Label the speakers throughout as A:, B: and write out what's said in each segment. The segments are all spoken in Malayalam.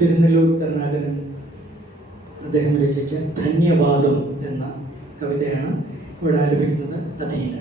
A: തിരുനെല്ലൂർ കരുണാകരൻ അദ്ദേഹം രചിച്ച ധന്യവാദം എന്ന കവിതയാണ് ഇവിടെ ആലപിക്കുന്നത് അധീന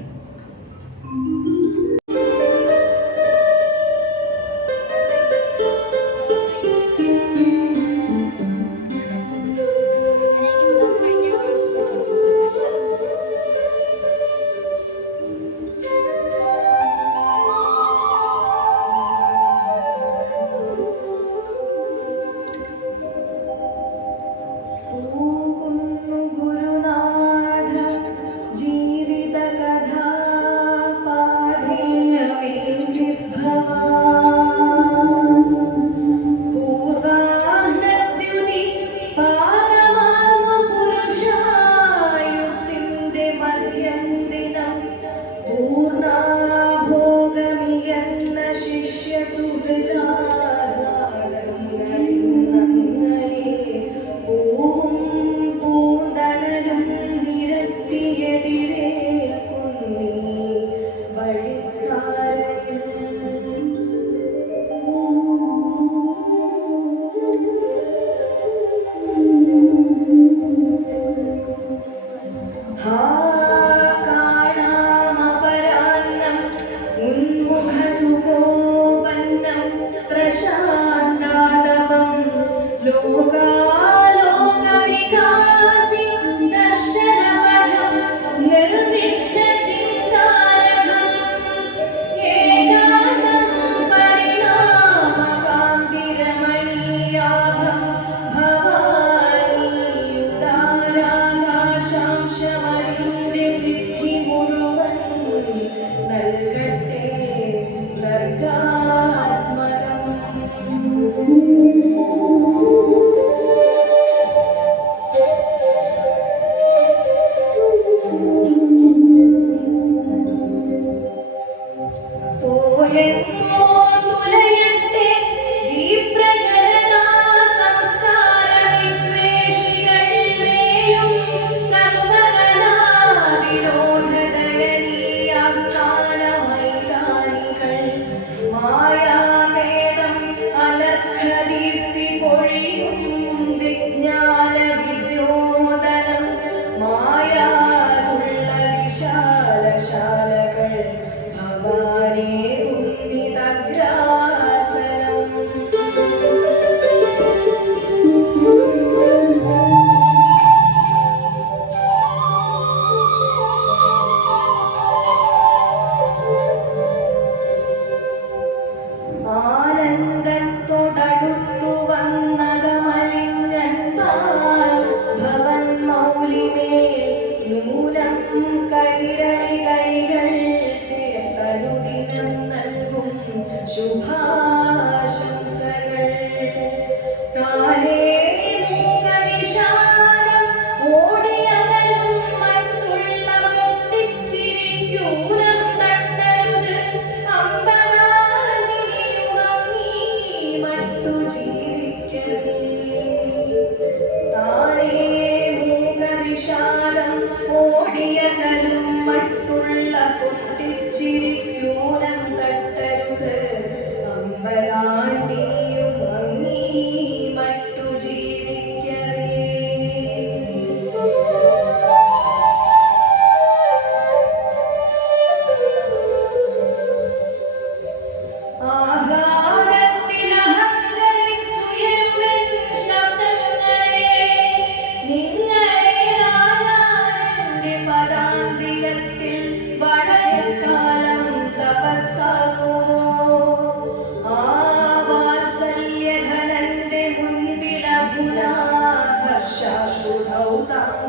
B: 就怕 ou da